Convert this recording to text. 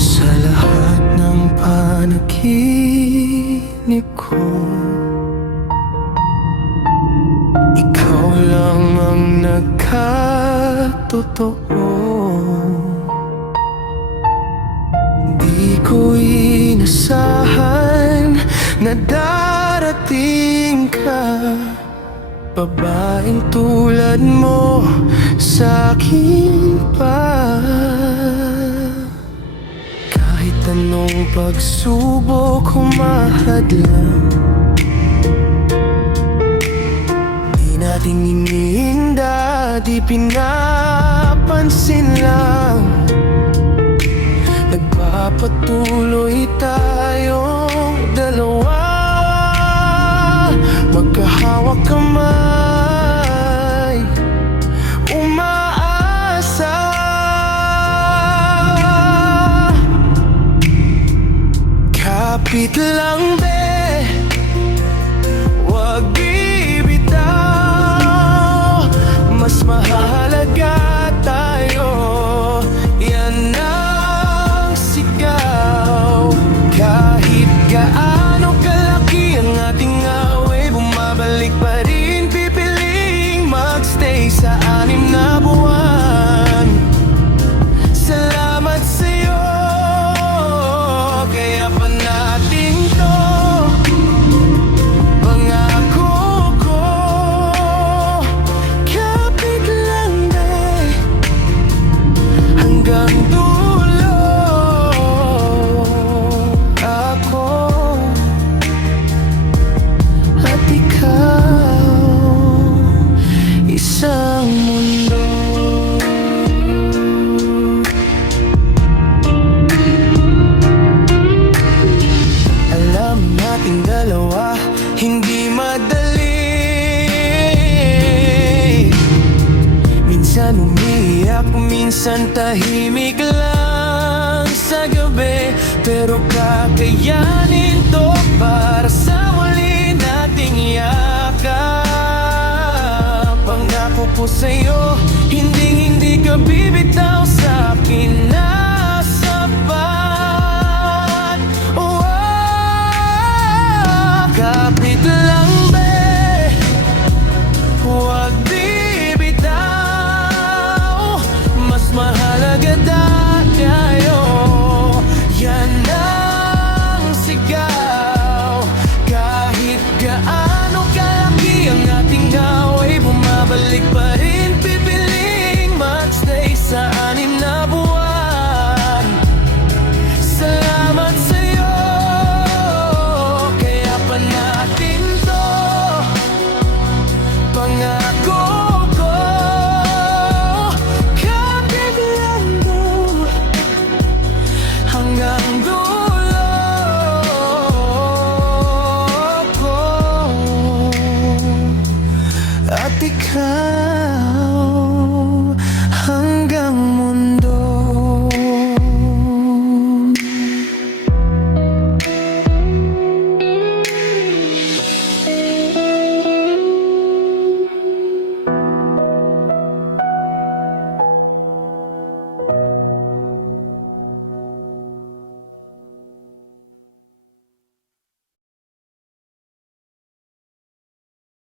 Sa lahat ng panaginip ko, ikaw lang ang nagkatotoo. Di ko inasahan na darating ka, babaeng tulad mo sa'kin pa. Kahit anong pagsubok humahadlang, di natin iniinda, di pinapansin lang. Nagpapatuloy tayong dalawa, magkahawak kamay, umaasa. Kapit lang be, wag bibitaw, mas mahalaga tayo. Yan ang sigaw. Kahit gaano kalaki ang ating away, bumabalik pa rin, pipiling magstay sa 6 na buwan. Salamat sa'yo, kaya pa natin to. Pangako ko, kapit lang day, hanggang dulo. Ako at ikaw, isang mundo. Alam nating dalawa, hindi madali. Minsan umiiyak, minsan tahimik lang sa gabi, pero kakayanin to para sa muli nating yakap. Pangako po sa'yo, hindi ka bibitaw sa'kin na sapat. Oh, kapit lang be, huwag bibitaw, mas mahalaga tayo. Yan ang sigaw. Kahit gaano kalaki ang ating away, bumabalik pa rin, pipiling magstay sa 6 na buwan. Salamat sa'yo, kaya pa natin to. Pangako ko, kapit lang to, hanggang dulo ko at ikaw.